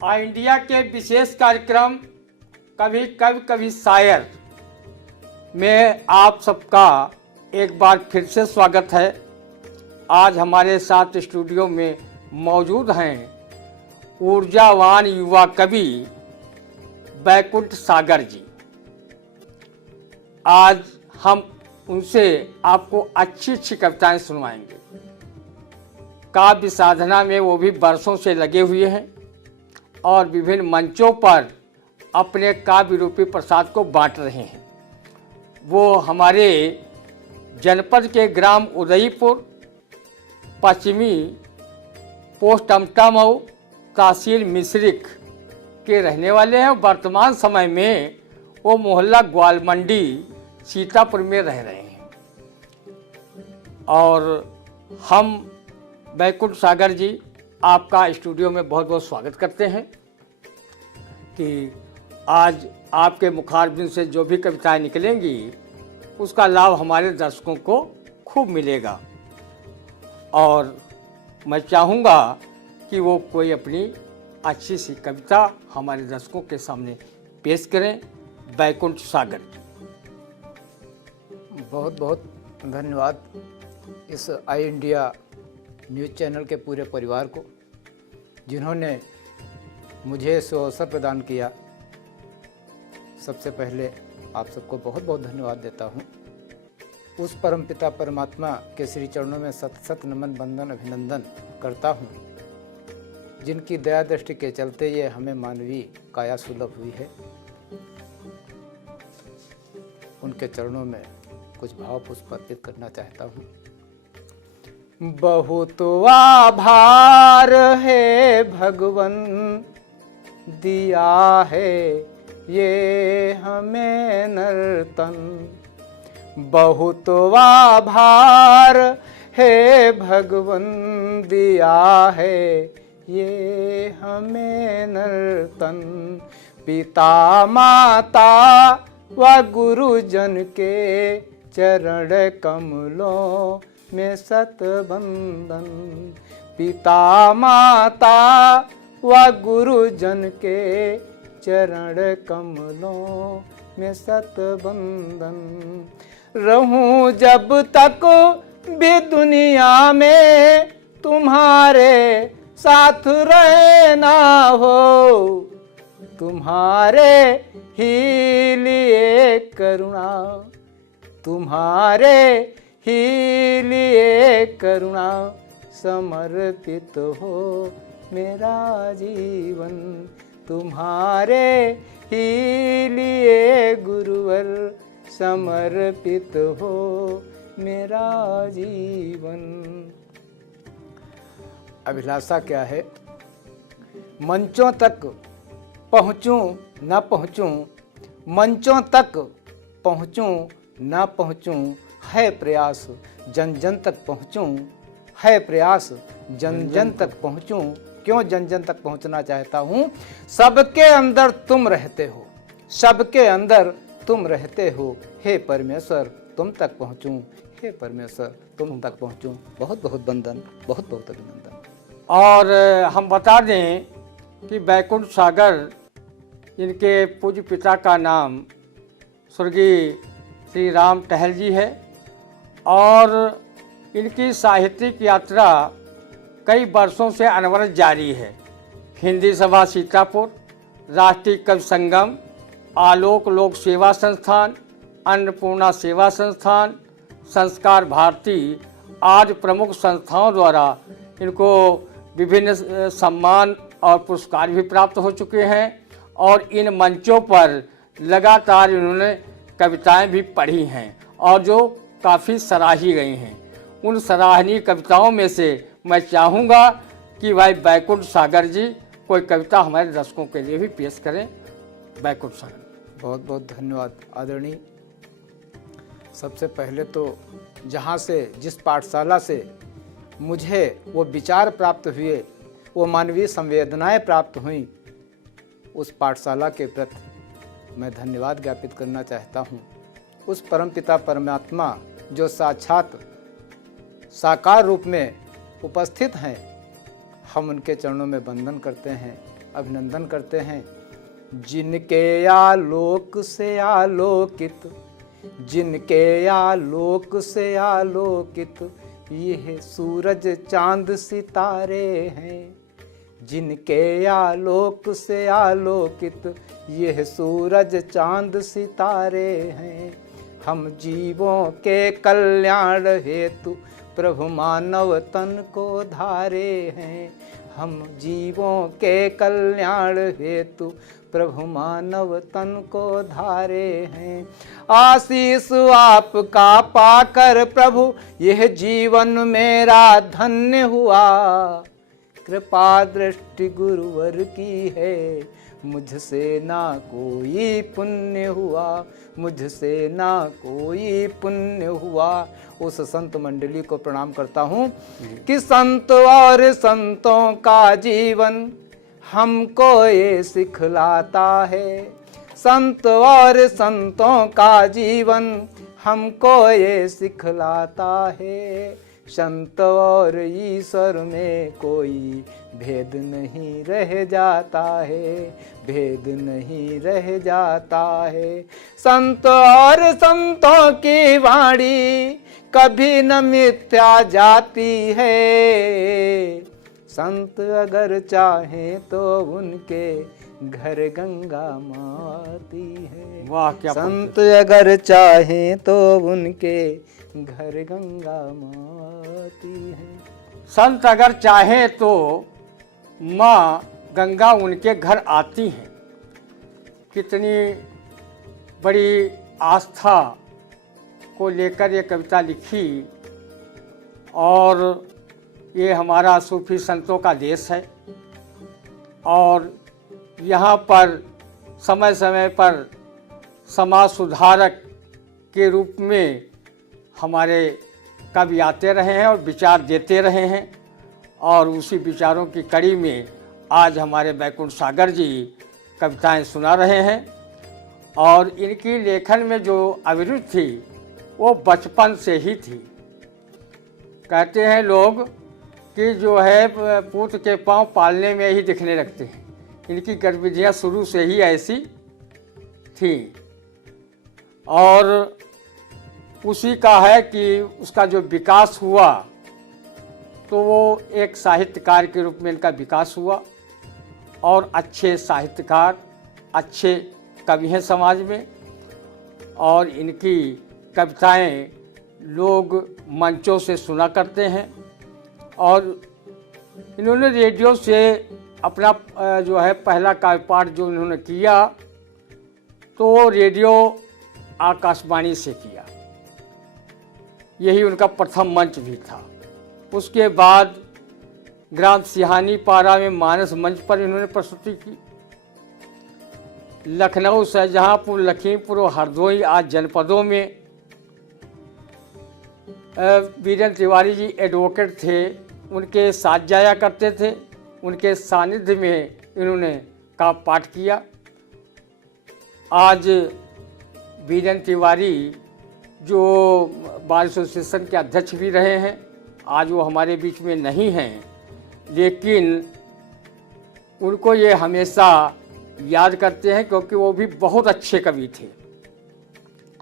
All India के विशेष कार्यक्रम कभी कभी कभी शायर में आप सबका एक बार फिर से स्वागत है। आज हमारे साथ स्टूडियो में मौजूद हैं ऊर्जावान युवा कवि बैकुंठ सागर जी। आज हम उनसे आपको अच्छी अच्छी कविताएं सुनवाएंगे। काव्य साधना में वो भी वर्षों से लगे हुए हैं और विभिन्न मंचों पर अपने काव्य रूपी प्रसाद को बांट रहे हैं। वो हमारे जनपद के ग्राम उदयपुर पश्चिमी पोस्ट अमटा मऊ तहसील मिश्रिक के रहने वाले हैं। वर्तमान समय में वो मोहल्ला ग्वालमंडी सीतापुर में रह रहे हैं। और हम बैकुंठ सागर जी आपका स्टूडियो में बहुत बहुत स्वागत करते हैं कि आज आपके मुखारबिंद से जो भी कविताएं निकलेंगी उसका लाभ हमारे दर्शकों को खूब मिलेगा। और मैं चाहूँगा कि वो कोई अपनी अच्छी सी कविता हमारे दर्शकों के सामने पेश करें। बैकुंठ सागर बहुत बहुत धन्यवाद इस आई इंडिया न्यूज़ चैनल के पूरे परिवार को, जिन्होंने मुझे इस अवसर प्रदान किया। सबसे पहले आप सबको बहुत बहुत धन्यवाद देता हूँ। उस परमपिता परमात्मा के श्री चरणों में सत सत नमन बंदन अभिनंदन करता हूँ, जिनकी दया दृष्टि के चलते ये हमें मानवीय काया सुलभ हुई है। उनके चरणों में कुछ भाव पुष्प अर्पित करना चाहता हूँ। बहुत आभार है भगवन, दिया है ये हमें नर्तन। बहुत आभार है भगवन, दिया है ये हमें नर्तन। पिता माता व गुरुजन के चरण कमलों में सत बंदन। पिता माता व गुरुजन के चरण कमलों में सत बंदन। रहूं जब तक भी दुनिया में, तुम्हारे साथ रहना हो। तुम्हारे ही लिए करुणा, तुम्हारे ही लिए करुणा समर्पित हो मेरा जीवन। तुम्हारे ही लिए गुरुवर समर्पित हो मेरा जीवन। अभिलाषा क्या है? मंचों तक पहुँचूं न पहुँचूं, मंचों तक पहुँचूं न पहुँचूं, है प्रयास जन जन तक पहुँचूं। है प्रयास जन जन तक पहुँचूं। क्यों जन जन तक पहुँचना चाहता हूँ? सबके अंदर तुम रहते हो, सबके अंदर तुम रहते हो। हे परमेश्वर तुम तक पहुँचूं, हे परमेश्वर तुम तक पहुँचूं। बहुत बहुत वंदन, बहुत बहुत अभिनंदन। और हम बता दें कि बैकुंठ सागर इनके पूज्य पिता का नाम स्वर्गीय श्री राम टहल जी है और इनकी साहित्यिक यात्रा कई वर्षों से अनवरत जारी है। हिंदी सभा सीतापुर, राष्ट्रीय कवि संगम, आलोक लोक सेवा संस्थान, अन्नपूर्णा सेवा संस्थान, संस्कार भारती आदि प्रमुख संस्थाओं द्वारा इनको विभिन्न सम्मान और पुरस्कार भी प्राप्त हो चुके हैं। और इन मंचों पर लगातार इन्होंने कविताएं भी पढ़ी हैं और जो काफ़ी सराही गई हैं। उन सराहनीय कविताओं में से मैं चाहूँगा कि भाई बैकुंठ सागर जी कोई कविता हमारे दर्शकों के लिए भी पेश करें। बैकुंठ सागर। बहुत बहुत धन्यवाद आदरणीय। सबसे पहले तो जहाँ से, जिस पाठशाला से मुझे वो विचार प्राप्त हुए, वो मानवीय संवेदनाएं प्राप्त हुई, उस पाठशाला के प्रति मैं धन्यवाद ज्ञापित करना चाहता हूँ। उस परमपिता परमात्मा जो साक्षात साकार रूप में उपस्थित हैं, हम उनके चरणों में वंदन करते हैं अभिनंदन करते हैं। जिनके आलोक से आलोकित, जिनके आलोक से आलोकित यह सूरज चांद सितारे हैं। जिनके आलोक से आलोकित यह सूरज चांद सितारे हैं। हम जीवों के कल्याण हेतु प्रभु मानव तन को धारे हैं। हम जीवों के कल्याण हेतु प्रभु मानव तन को धारे हैं। आशीष आपका पाकर प्रभु यह जीवन मेरा धन्य हुआ। कृपा दृष्टि गुरुवर की है, मुझसे ना कोई पुण्य हुआ, मुझसे ना कोई पुण्य हुआ। उस संत मंडली को प्रणाम करता हूँ कि संत और संतों का जीवन हमको ये सिखलाता है। संत और संतों का जीवन हमको ये सिखलाता है। संत और ईश्वर में कोई भेद नहीं रह जाता है, भेद नहीं रह जाता है। संत और संतों की वाणी कभी न मिथ्या जाती है। संत अगर चाहे तो उनके घर गंगा माती है। वाह क्या संत अगर चाहे तो उनके घर गंगा माती है। संत अगर चाहे तो माँ गंगा उनके घर आती हैं। कितनी बड़ी आस्था को लेकर ये कविता लिखी। और ये हमारा सूफी संतों का देश है और यहाँ पर समय समय पर समाज सुधारक के रूप में हमारे कवि आते रहे हैं और विचार देते रहे हैं। और उसी विचारों की कड़ी में आज हमारे बैकुंठ सागर जी कविताएं सुना रहे हैं। और इनकी लेखन में जो अभिरुचि थी वो बचपन से ही थी। कहते हैं लोग कि जो है पूत के पांव पालने में ही दिखने लगते हैं। इनकी गतिविधियाँ शुरू से ही ऐसी थी। और उसी का है कि उसका जो विकास हुआ तो वो एक साहित्यकार के रूप में इनका विकास हुआ। और अच्छे साहित्यकार, अच्छे कवि हैं समाज में। और इनकी कविताएं लोग मंचों से सुना करते हैं। और इन्होंने रेडियो से अपना जो है पहला काव्य पाठ जो इन्होंने किया तो वो रेडियो आकाशवाणी से किया। यही उनका प्रथम मंच भी था। उसके बाद ग्राम सिहानी पारा में मानस मंच पर इन्होंने प्रस्तुति की। लखनऊ, शाहजहांपुर, लखीमपुर और हरदोई आज जनपदों में वीरेंद्र तिवारी जी एडवोकेट थे, उनके साथ जाया करते थे। उनके सानिध्य में इन्होंने का पाठ किया। आज वीरेंद्र तिवारी जो बार एसोसिएशन के अध्यक्ष भी रहे हैं, आज वो हमारे बीच में नहीं हैं, लेकिन उनको ये हमेशा याद करते हैं क्योंकि वो भी बहुत अच्छे कवि थे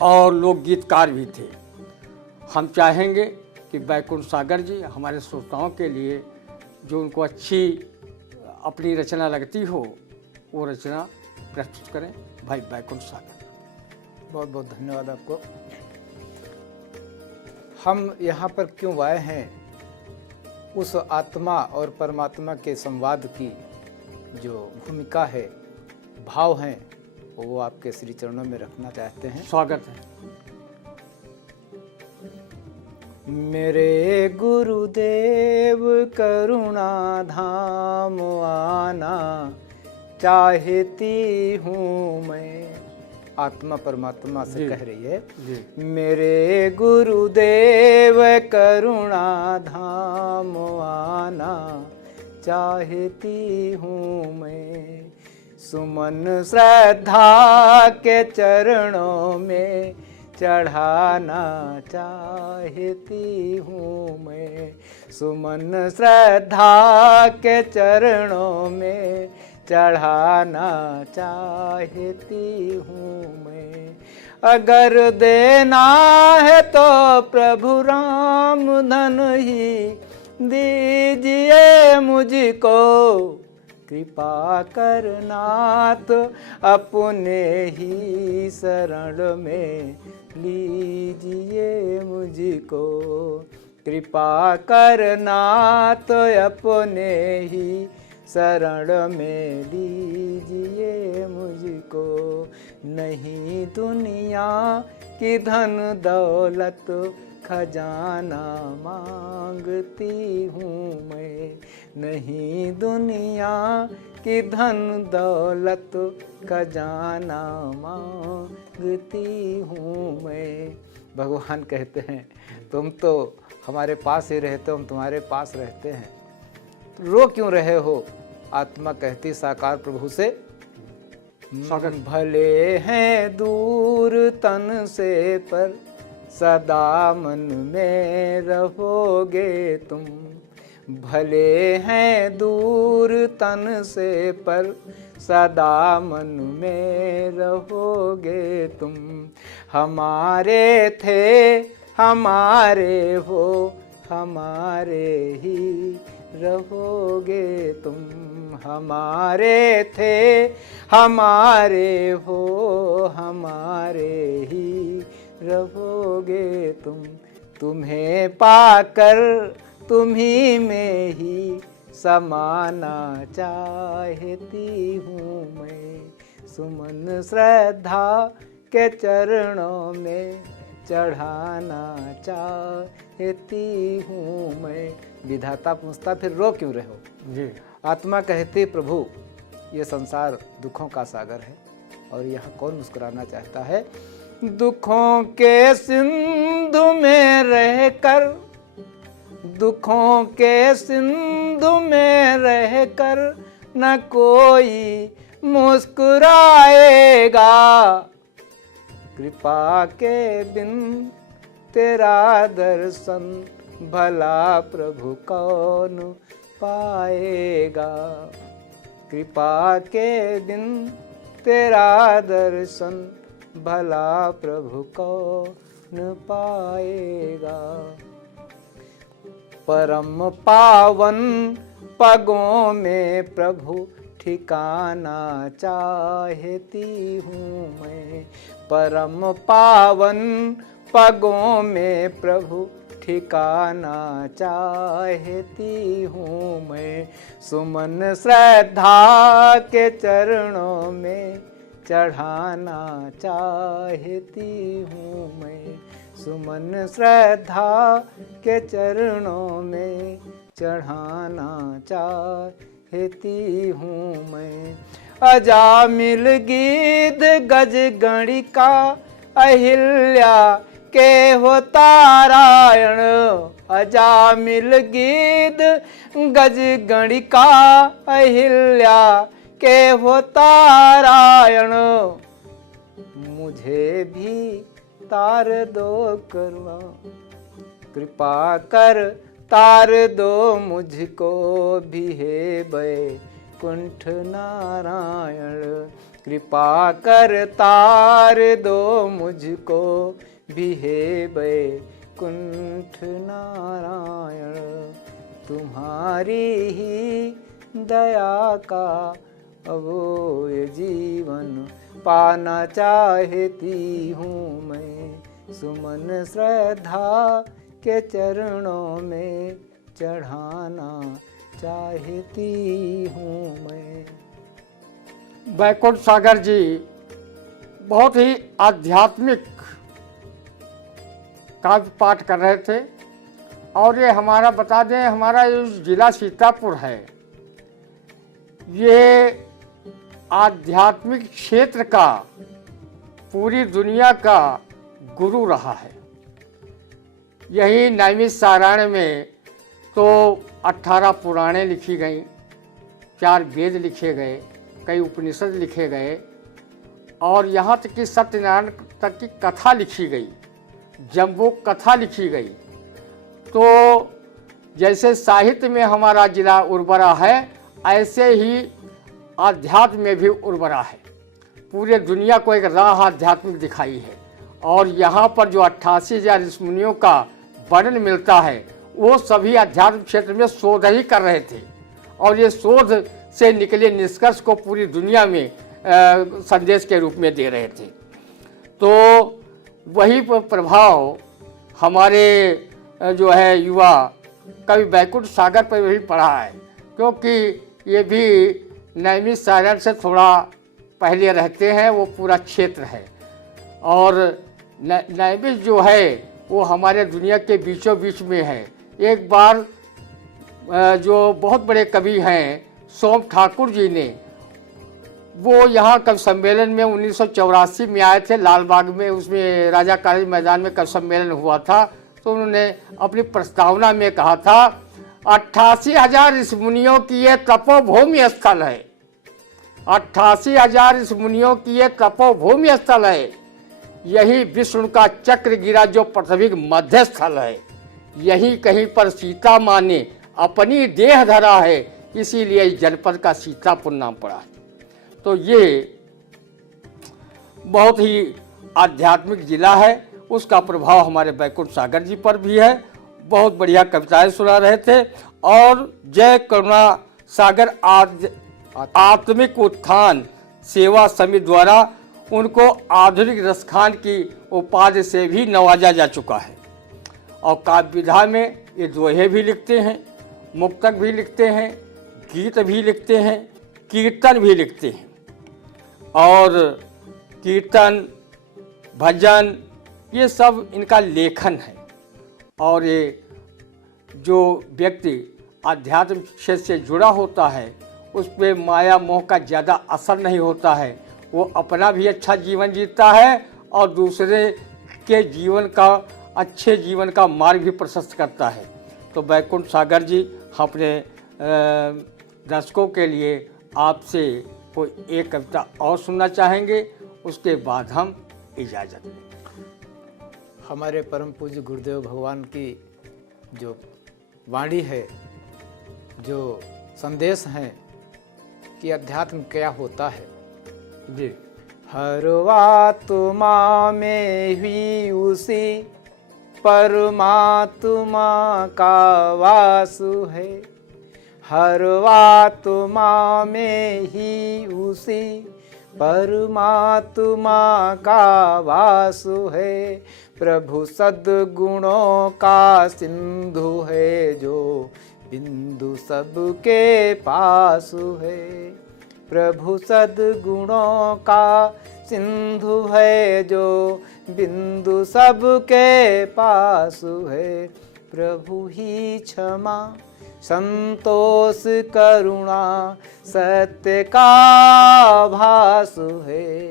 और लोकगीतकार भी थे। हम चाहेंगे कि बैकुंठ सागर जी हमारे श्रोताओं के लिए जो उनको अच्छी अपनी रचना लगती हो वो रचना प्रस्तुत करें। भाई बैकुंठ सागर, बहुत बहुत धन्यवाद आपको। हम यहाँ पर क्यों आए हैं, उस आत्मा और परमात्मा के संवाद की जो भूमिका है, भाव हैं, वो आपके श्री चरणों में रखना चाहते हैं। स्वागत है। मेरे गुरुदेव करुणा धाम आना चाहती हूँ मैं। आत्मा परमात्मा से कह रही है, मेरे गुरुदेव करुणा धाम आना चाहती हूँ मैं। सुमन श्रद्धा के चरणों में चढ़ाना चाहती हूँ मैं। सुमन श्रद्धा के चरणों में चढ़ाना चाहती हूँ मैं। अगर देना है तो प्रभु राम धन ही दीजिए मुझको, कृपा करनाथ अपने ही शरण में लीजिए मुझको, कृपा करनाथ अपने ही शरण में लीजिए मुझको। नहीं दुनिया की धन दौलत खजाना मांगती हूँ मैं, नहीं दुनिया की धन दौलत खजाना मांगती हूँ मैं। भगवान कहते हैं तुम तो हमारे पास ही रहते हो, हम तुम्हारे पास रहते हैं, रो क्यों रहे हो। आत्मा कहती साकार प्रभु से, भले हैं दूर तन से पर सदा मन में रहोगे तुम, भले हैं दूर तन से पर सदा मन में रहोगे तुम। हमारे थे हमारे हो हमारे ही रहोगे तुम, हमारे थे हमारे हो हमारे ही रहोगे तुम। तुम्हें पाकर तुम्ही में ही समाना चाहती हूँ मैं, सुमन श्रद्धा के चरणों में चढ़ाना चाहती हूँ मैं। विधाता पूछता फिर रो क्यों रहे हो जी। आत्मा कहती प्रभु ये संसार दुखों का सागर है और यहाँ कौन मुस्कुराना चाहता है। दुखों के सिंधु में रहकर, दुखों के सिंधु में रहकर न कोई मुस्कुराएगा, कृपा के बिन तेरा दर्शन भला प्रभु कौन पाएगा, कृपा के बिन तेरा दर्शन भला प्रभु कौन पाएगा। परम पावन पगों में प्रभु ठिकाना चाहती हूँ मैं, परम पावन पगों में प्रभु ठिकाना चाहती हूँ मैं। सुमन श्रद्धा के चरणों में चढ़ाना चाहती हूँ मैं, सुमन श्रद्धा के चरणों में चढ़ाना चाहती हूँ मैं। अजामिल गीत गज गणिका अहिल्या के हो तारायण, अजामिल गीत गज गणिका अहिल्या के हो तारायण। मुझे भी तार दो करुणा, कृपा कर तार दो मुझको भी हे बैकुंठ नारायण, कृपा कर तार दो मुझको भी हे बैकुंठ नारायण। तुम्हारी ही दया का अब ये जीवन पाना चाहती हूँ मैं, सुमन श्रद्धा के चरणों में चढ़ाना चाहती हूँ मैं। बैकुंठ सागर जी बहुत ही आध्यात्मिक काव्य पाठ कर रहे थे और ये हमारा बता दें, हमारा ये जिला सीतापुर है, ये आध्यात्मिक क्षेत्र का पूरी दुनिया का गुरु रहा है। यही नैमिषारण्य में तो 18 पुराणें लिखी गई, 4 वेद लिखे गए, कई उपनिषद लिखे गए और यहाँ तक कि सत्यनारायण तक की कथा लिखी गई, जम्बू कथा लिखी गई। तो जैसे साहित्य में हमारा जिला उर्वरा है, ऐसे ही आध्यात्म में भी उर्वरा है। पूरे दुनिया को एक राह आध्यात्मिक दिखाई है। और यहाँ पर जो 88,000 ऋषि मुनियों का वर्णन मिलता है वो सभी आध्यात्म क्षेत्र में शोध ही कर रहे थे और ये शोध से निकले निष्कर्ष को पूरी दुनिया में संदेश के रूप में दे रहे थे। तो वही प्रभाव हमारे जो है युवा कवि बैकुंठ सागर पर भी पड़ा है, क्योंकि ये भी नैमिषारण्य से थोड़ा पहले रहते हैं, वो पूरा क्षेत्र है। और नैमिष जो है वो हमारे दुनिया के बीचों बीच में है। एक बार जो बहुत बड़े कवि हैं सोम ठाकुर जी ने, वो यहाँ कवि सम्मेलन में 1984 में आए थे लालबाग में, उसमें राजा कॉलेज मैदान में कवि सम्मेलन हुआ था। तो उन्होंने अपनी प्रस्तावना में कहा था 88,000 ऋषि मुनियों की ये तपोभूमि स्थल है, 88,000 ऋषि मुनियों की ये तपोभूमि स्थल है। यही विष्णु का चक्र गिरा जो पृथ्वी मध्य स्थल है। यही कहीं पर सीता माँ ने अपनी देह धरा है, इसीलिए इस जनपद का सीतापुर नाम पड़ा है। तो ये बहुत ही आध्यात्मिक जिला है, उसका प्रभाव हमारे बैकुंठ सागर जी पर भी है। बहुत बढ़िया कविताएं सुना रहे थे। और जय करुणा सागर आत्मिक उत्थान सेवा समिति द्वारा उनको आधुनिक रसखान की उपाधि से भी नवाजा जा चुका है। और काव्य विधा में ये दोहे भी लिखते हैं, मुक्तक भी लिखते हैं, गीत भी लिखते हैं, कीर्तन भी लिखते हैं। और कीर्तन भजन ये सब इनका लेखन है। और ये जो व्यक्ति आध्यात्म क्षेत्र से जुड़ा होता है उस पर माया मोह का ज़्यादा असर नहीं होता है। वो अपना भी अच्छा जीवन जीता है और दूसरे के जीवन का अच्छे जीवन का मार्ग भी प्रशस्त करता है। तो बैकुंठ सागर जी अपने दर्शकों के लिए आपसे कोई एक कविता और सुनना चाहेंगे, उसके बाद हम इजाज़त लें। हमारे परम पूज्य गुरुदेव भगवान की जो वाणी है, जो संदेश हैं कि अध्यात्म क्या होता है जी। हर आत्मा में ही उसी परमात्मा का वास है। हर आत्मा में ही उसी परमात्मा का वास है। प्रभु सद्गुणों का सिंधु है जो बिंदु सबके पास है। प्रभु सद्गुणों का सिंधु है जो बिंदु सबके पास है। प्रभु ही क्षमा संतोष करुणा सत्य का भास है।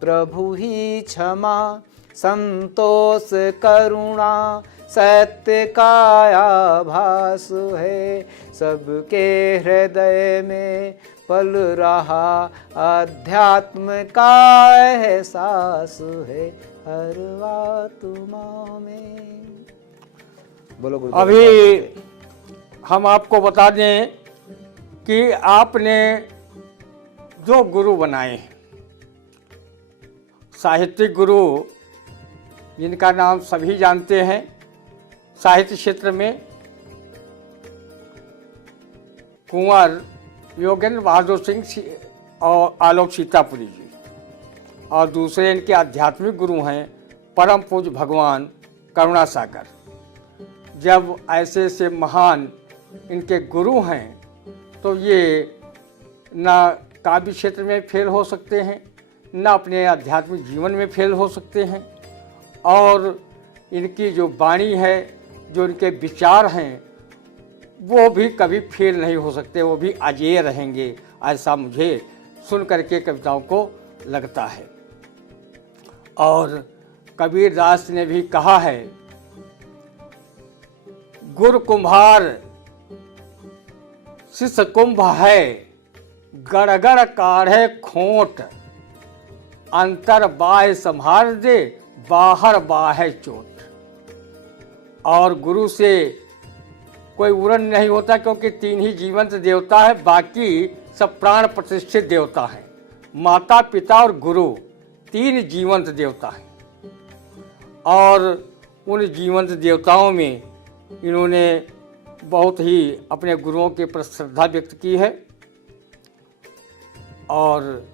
प्रभु ही क्षमा संतोष करुणा सत्य का आभास है। सबके हृदय में पल रहा अध्यात्म का एहसास है हर आत्मा में। बोलो गुरुदेव। अभी हम आपको बता दें कि आपने जो गुरु बनाए हैं, साहित्यिक गुरु जिनका नाम सभी जानते हैं साहित्य क्षेत्र में, कुंवर योगेंद्र बहादुर सिंह और आलोक सीतापुरी जी, और दूसरे इनके आध्यात्मिक गुरु हैं परम पूज्य भगवान करुणा सागर। जब ऐसे से महान इनके गुरु हैं तो ये ना काव्य क्षेत्र में फेल हो सकते हैं, ना अपने आध्यात्मिक जीवन में फेल हो सकते हैं। और इनकी जो वाणी है, जो इनके विचार हैं, वो भी कभी फेल नहीं हो सकते, वो भी अजेय रहेंगे, ऐसा मुझे सुन करके कविताओं को लगता है। और कबीर दास ने भी कहा है, गुर कुम्हार शिष्य कुंभ है, गड़गड़ काढ़े खोट, अंतर बाह्य संभार दे, बाहर बाह्य चोट। और गुरु से कोई उड़न नहीं होता, क्योंकि 3 ही जीवंत देवता है, बाकी सब प्राण प्रतिष्ठित देवता हैं। माता पिता और गुरु 3 जीवंत देवता हैं, और उन जीवंत देवताओं में इन्होंने बहुत ही अपने गुरुओं के प्रति श्रद्धा व्यक्त की है, और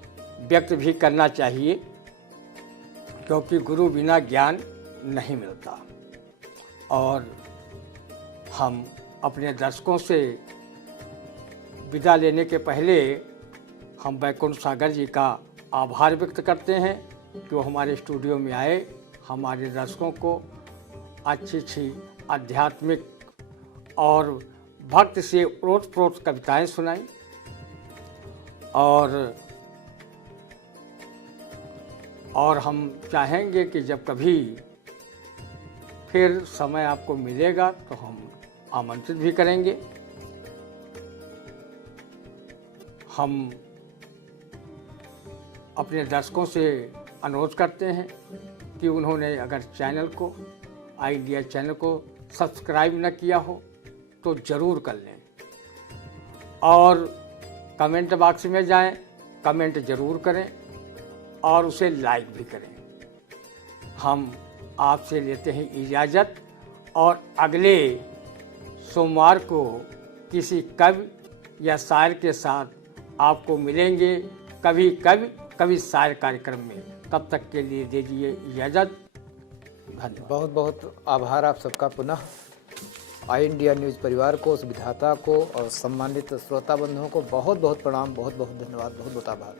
व्यक्त भी करना चाहिए, क्योंकि गुरु बिना ज्ञान नहीं मिलता। और हम अपने दर्शकों से विदा लेने के पहले हम बैकुंठ सागर जी का आभार व्यक्त करते हैं कि वो हमारे स्टूडियो में आए, हमारे दर्शकों को अच्छी आध्यात्मिक और भक्त से ओतप्रोत कविताएं सुनाई। और हम चाहेंगे कि जब कभी फिर समय आपको मिलेगा तो हम आमंत्रित भी करेंगे। हम अपने दर्शकों से अनुरोध करते हैं कि उन्होंने अगर चैनल को, आई इंडिया चैनल को सब्सक्राइब न किया हो तो ज़रूर कर लें, और कमेंट बॉक्स में जाएं, कमेंट ज़रूर करें और उसे लाइक भी करें। हम आपसे लेते हैं इजाज़त, और अगले सोमवार को किसी कवि या शायर के साथ आपको मिलेंगे, कभी शायर कार्यक्रम में। तब तक के लिए दीजिए इजाज़त। धन्यवाद। बहुत बहुत आभार आप सबका पुनः। आई इंडिया न्यूज़ परिवार को, उस विधाता को और सम्मानित श्रोता बंधुओं को बहुत बहुत प्रणाम, बहुत बहुत धन्यवाद, बहुत बहुत आभार।